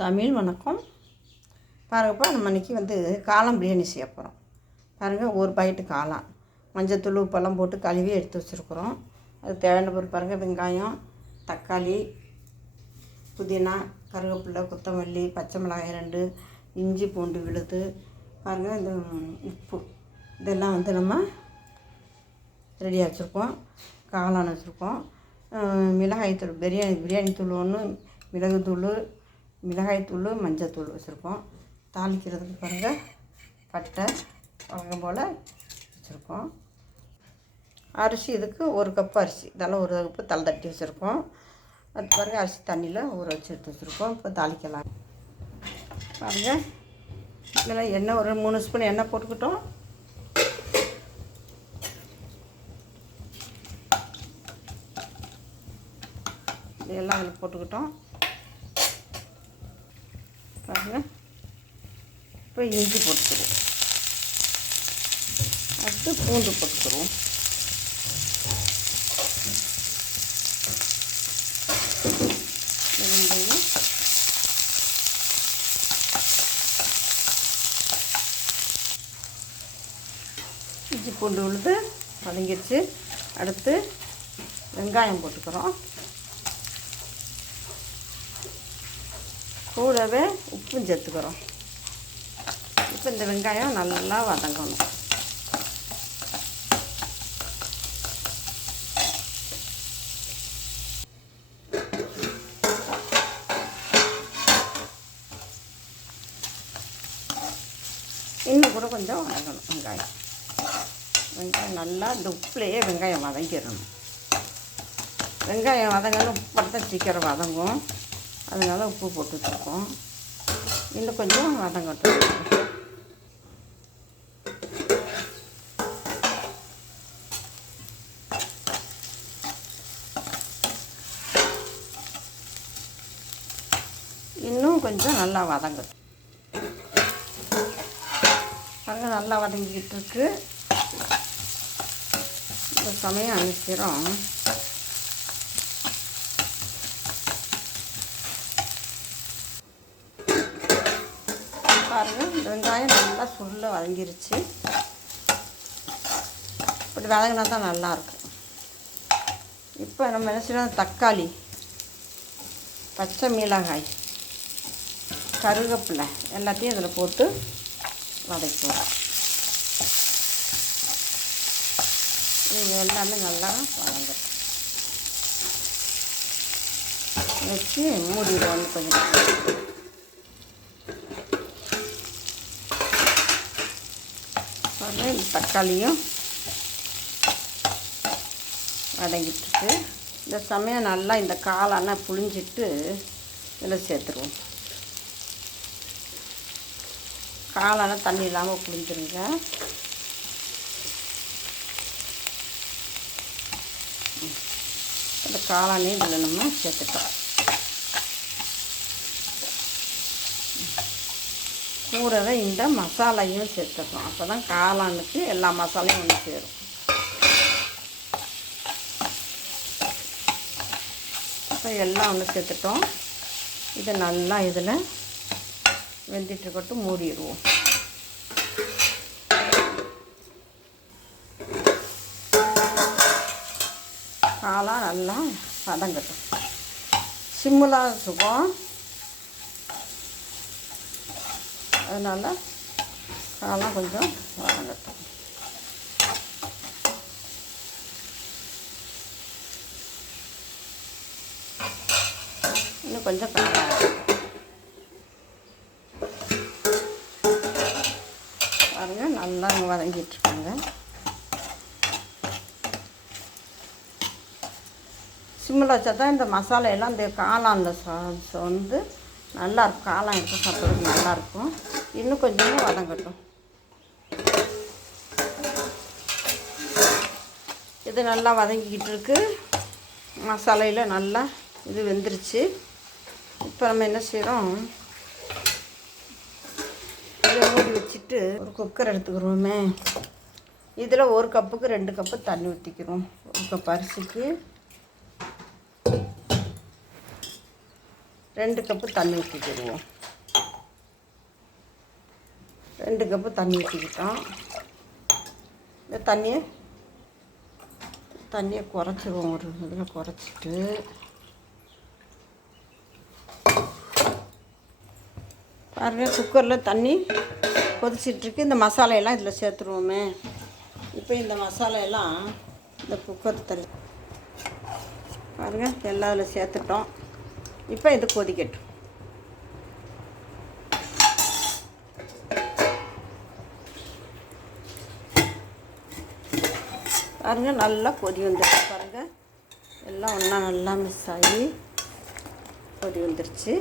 தமிழ் வணக்கம். பாருங்கப்பா நம்ம இன்றைக்கி வந்து காளான் பிரியாணி செய்ய போகிறோம் பாருங்கள் ஒரு பாக்கெட்டு காளான். மஞ்சத்தூள் உப்பெல்லாம் போட்டு கழுவி எடுத்து வச்சுருக்குறோம். அது தேவையான பொருள் பாருங்கள் வெங்காயம் தக்காளி புதினா கருவேப்பிலை கொத்தமல்லி பச்சை மிளகாய் ரெண்டு இஞ்சி பூண்டு விழுது. பாருங்கள் இந்த உப்பு இதெல்லாம் வந்து நம்ம ரெடியாக வச்சுருக்கோம். காளான் வச்சுருக்கோம். மிளகாய் தூள் பிரியாணி பிரியாணி தூள் ஒன்று மிளகுத்தூள் மிளகாய்த்தூள் மஞ்சத்தூள் வச்சுருக்கோம். தாளிக்கிறதுக்கு பாருங்கள் பட்டை வழக்கம் போல் வச்சுருக்கோம். அரிசி இதுக்கு ஒரு கப்பு அரிசி. இதெல்லாம் ஒரு கப்பு தலை தட்டி வச்சுருக்கோம். அது பாருங்கள் அரிசி தண்ணியில் ஊற வச்சு எடுத்து வச்சுருக்கோம். இப்போ தாளிக்கலாம். பாருங்கள் இதில் எண்ணெய் ஒரு மூணு ஸ்பூன் எண்ணெய் போட்டுக்கிட்டோம். எல்லாம் அதில் போட்டுக்கிட்டோம். பாருங்கள் இப்போ இஞ்சி போட்டுக்கிறோம். அடுத்து பூண்டு போட்டுக்கிறோம். வெந்தயம். இஞ்சி பூண்டு உழுது வதங்கிடுச்சு. அடுத்து வெங்காயம் போட்டுக்கிறோம். கூடவே உப்பும் சேர்த்துக்கிறோம். இப்போ இந்த வெங்காயம் நல்லா வதங்கணும். இன்னும் கூட கொஞ்சம் வதங்கணும் வெங்காயம். வெங்காயம் நல்லா இந்த உப்புலேயே வெங்காயம் வதங்கிடணும். வெங்காயம் வதங்கணும் உப்பு போட்டு சீக்கிரம் வதங்கும். அதனால் உப்பு போட்டுட்ருக்கோம். இன்னும் கொஞ்சம் வதங்கட்டும் இன்னும் கொஞ்சம் நல்லா வதங்கட்டும் பாருங்க நல்லா வதங்கிக்கிட்டு இருக்கு. இந்த சமயம் அனுப்பிச்சிடும் பாருங்கள் இந்த வெங்காயம் நல்லா சுருள வதங்கிருச்சு. இப்படி வதங்கினா தான் நல்லாயிருக்கும் இப்போ நம்ம என்ன செய்யணும்? தக்காளி பச்சை மிளகாய் கருவேப்பிலை எல்லாத்தையும் இதில் போட்டு வதக்குவோம் இது எல்லாமே நல்லா வதங்கும் வச்சு மூடிடுவோம் கொஞ்சம் பாருங்கள் இந்த தக்காளியும் வதங்கிட்டுருக்கு. இந்த சமயம் நல்லா இந்த காலெல்லாம் புழிஞ்சிட்டு இதில் சேர்த்துருவோம். காளான தண்ணி இல்லாமல் புழிஞ்சிருங்க. இந்த காளானையும் இதில் நம்ம சேர்த்துட்டோம் கூடவே இந்த மசாலையும் சேர்த்துக்கணும் அப்போ தான் காளானுக்கு எல்லா மசாலையும் ஒன்று சேரும். இப்போ எல்லாம் ஒன்று சேர்த்துட்டோம். இதை நல்லா இதில் வெந்துட்டுருக்கட்டும் மூடிடுவோம். காளான் நல்லா வதங்கட்டும். சிம்மில் சுகம். அதனால் காலம் கொஞ்சம் வதங்கட்டும் இன்னும் கொஞ்சம் பாருங்கள் நல்லா வதங்கிட்டுருக்காங்க சிம்மில் வச்சா தான் இந்த மசாலா எல்லாம் இந்த காளானில் வந்து நல்லா இருக்கும். காளான் எடுத்து சாப்பிட்றதுக்கு நல்லாயிருக்கும் இன்னும் கொஞ்சமாக வதங்கட்டும் இது நல்லா வதங்கிக்கிட்டு இருக்கு. மசாலையில் நல்லா இது வெந்துருச்சு. இப்போ நம்ம என்ன செய்கிறோம் இதை மூடி வச்சுட்டு ஒரு குக்கர் எடுத்துக்கிறோமே. இதில் ஒரு கப்புக்கு ரெண்டு கப்பு தண்ணி ஊற்றிக்கிறோம் ஒரு கப் அரிசிக்கு ரெண்டு கப்பு தண்ணி ஊற்றிக்கிடுவோம் ரெண்டு கப்பு தண்ணி ஊற்றிக்கிட்டோம் இந்த தண்ணியை தண்ணியை குறைச்சிருவோம். ஒரு இதில் குறைச்சிட்டு. பாருங்கள் குக்கரில் தண்ணி கொதிச்சிட்ருக்கு. இந்த மசாலையெல்லாம் இதில் சேர்த்துருவோமே. இப்போ இந்த மசாலையெல்லாம் இந்த குக்கர் தள்ளி. பாருங்கள் எல்லாம் அதில் சேர்த்துட்டோம். இப்போ இது கொதிக்கட்டும். பாருங்கள் நல்லா கொதி வந்துருச்சு பாருங்கள் எல்லாம் ஒன்றா நல்லா மிஸ் ஆகி கொதி வந்துருச்சு.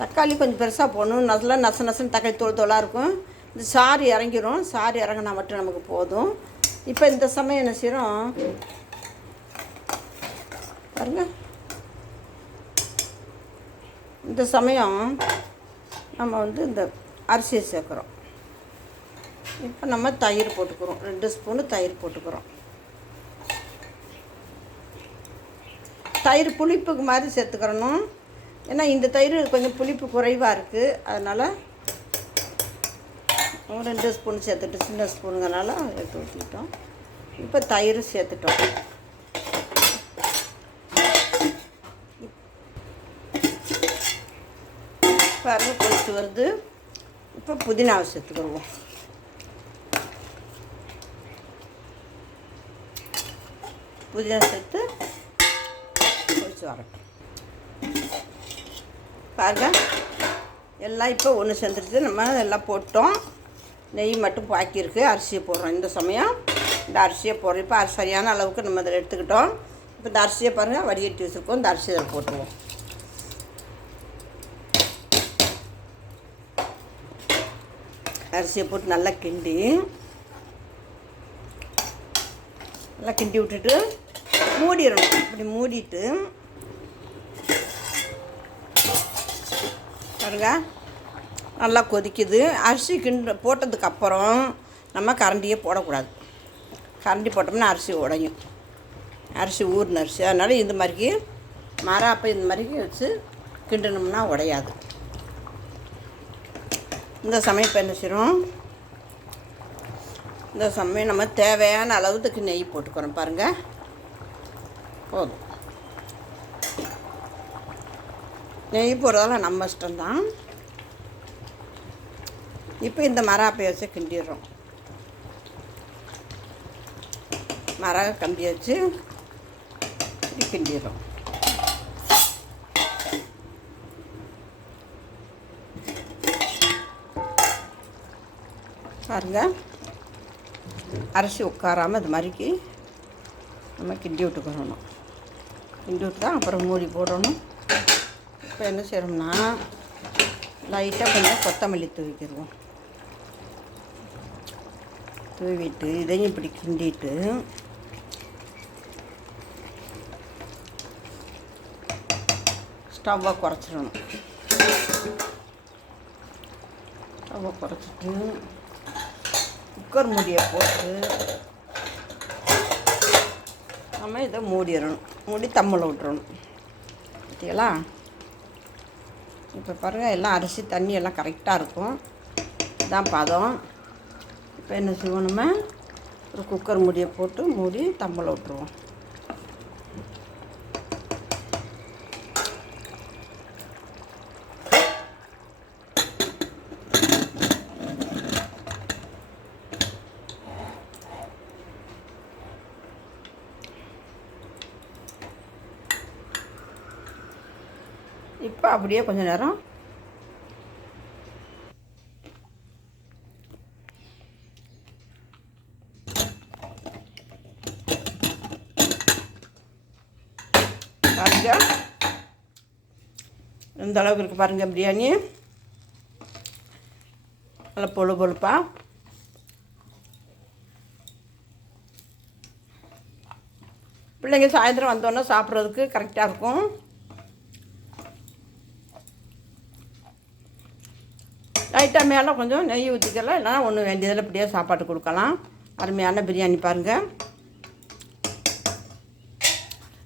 தக்காளி கொஞ்சம் பெருசாக போடணும். நல்லா நச நசன்னு தக்காளி தோல் தோலாக இருக்கும். இந்த சாறு இறங்கிரும். சாறு இறங்கினா மட்டும் நமக்கு போதும். இப்போ இந்த சமயம் என்ன செய்கிறோம் பாருங்க. இந்த சமயம் நம்ம வந்து இந்த அரிசியை சேர்க்குறோம். இப்போ நம்ம தயிர் போட்டுக்கிறோம். ரெண்டு ஸ்பூனு தயிர் போட்டுக்கிறோம். தயிர் புளிப்புக்கு மாதிரி சேர்த்துக்கிறணும். ஏன்னா இந்த தயிர் கொஞ்சம் புளிப்பு குறைவாக இருக்குது அதனால் ரெண்டு ஸ்பூன் சேர்த்துட்டு சின்ன ஸ்பூனுங்கனால எடுத்து ஊற்றிக்கிட்டோம் இப்போ தயிர் சேர்த்துட்டோம். பாருங்க கொதிச்சு வருது. இப்போ புதினாவை சேர்த்துக்கிடுவோம் புதினா சேர்த்து வரட்டும். பாருங்க. எல்லாம் இப்போ ஒன்று சேர்ந்துருச்சு. நம்ம எல்லாம் போட்டோம். நெய் மட்டும் பாக்கியிருக்கு அரிசியை போடுறோம் இந்த சமயம். இந்த அரிசியை போடுறோம். இப்போ சரியான அளவுக்கு நம்ம அதில் எடுத்துக்கிட்டோம். இப்போ இந்த அரிசியை பாருங்கள் வடிகட்டி வச்சுருக்கோம். இந்த அரிசியை அதில் போட்டுருவோம். அரிசியை போட்டு நல்லா கிண்டி நல்லா கிண்டி விட்டுட்டு மூடிடணும். இப்படி மூடிட்டு பாருங்க. நல்லா கொதிக்குது. அரிசி கிண்டு போட்டதுக்கப்புறம் நம்ம கரண்டியே போடக்கூடாது. கரண்டி போட்டோம்னா அரிசி உடையும். அரிசி ஊறின அரிசி. அதனால் இந்த மாதிரிக்கு மராப்பை இந்த மாதிரிக்கு வச்சு கிண்டணும்னா உடையாது. இந்த சமயம் இப்போ என்ன செய்கிறோம் இந்த சமயம் நம்ம தேவையான அளவுக்கு நெய் போட்டுக்கிறோம் பாருங்கள் போதும். நெய் போடுறதால நம்ம இஷ்டம்தான். இப்போ இந்த மராப்பை வச்சு கிண்டிடுறோம். மர கம்பி வச்சு கிண்டிடுறோம். பாருங்க. அரிசி உட்காராமல் இது மாதிரிக்கு நம்ம கிண்டி விட்டுக்கணும். கிண்டி விட்டு தான் அப்புறம் மூடி போடணும். இப்போ என்ன செய்கிறோம்னா லைட்டாக கொஞ்சம் கொத்தமல்லி தூவிக்கிடுவோம் தூவிட்டு இதையும் இப்படி கிண்டிட்டு ஸ்டவ்வை குறைச்சிடணும். ஸ்டவ்வை குறைச்சிட்டு குக்கர் மூடியை போட்டு நம்ம இதை மூடிடணும். மூடி தம்மில் விட்டுறணும். பார்த்தீங்களா இப்போ பாருங்கள் எல்லாம் அரிசி தண்ணி எல்லாம் கரெக்டாக இருக்கும். இதுதான் பதம். இப்போ என்ன செய்வோம் நம்ம ஒரு குக்கர் மூடியை போட்டு மூடி தம்பளை விட்டுருவோம். இப்போ அப்படியே கொஞ்ச நேரம். இந்த அளவுக்கு இருக்குது பாருங்கள் பிரியாணி. நல்லா பொழு பொழுப்பா. பிள்ளைங்க சாயந்தரம் வந்தோன்னே சாப்பிட்றதுக்கு கரெக்டாக இருக்கும். லைட்டாக மேலே கொஞ்சம் நெய் ஊற்றிக்கலாம் இல்லைனா ஒன்று வேண்டியதில் இப்படியே சாப்பாடு கொடுக்கலாம். அருமையான பிரியாணி பாருங்கள்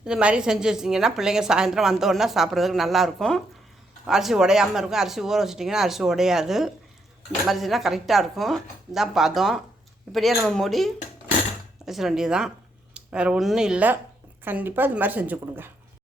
இது மாதிரி செஞ்சு வச்சிங்கன்னா பிள்ளைங்க சாயந்தரம் வந்தோடனே சாப்பிட்றதுக்கு நல்லாயிருக்கும். அரிசி உடையாமல் இருக்கும். அரிசி ஊற வச்சிட்டிங்கன்னா அரிசி உடையாது. இந்த மாதிரி செஞ்சால் கரெக்டாக இருக்கும். இதான் பதம். இப்படியே நம்ம மூடி வச்சிட வேண்டியதுதான். வேறு ஒன்றும் இல்லை. கண்டிப்பாக இது மாதிரி செஞ்சு கொடுங்க.